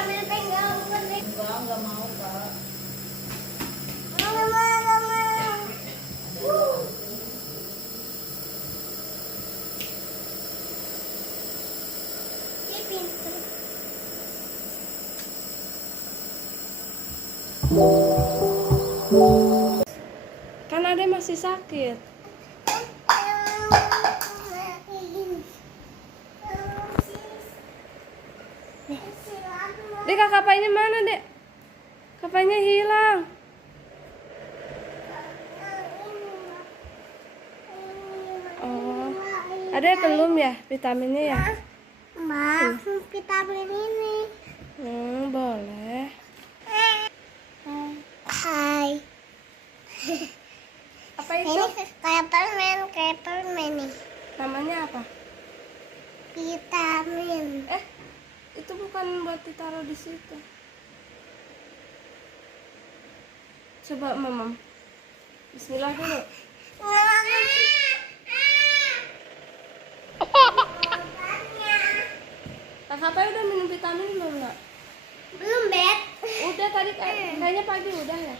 Enggak mau, Kak. Kan Ade masih sakit. Dek, kapainya mana, Dek? Kapainya hilang. Oh, ada belum ya vitaminnya ya? Maaf, vitamin ini. Boleh. Hai. Apa itu? Ini kayak permen nih. Namanya apa? Vitamin. Itu bukan buat ditaruh di situ. Coba Mamam. Bismillah dulu. Kakak udah minum vitamin belum, Nak? Belum, Bet. Udah tadi kayaknya pagi udah ya.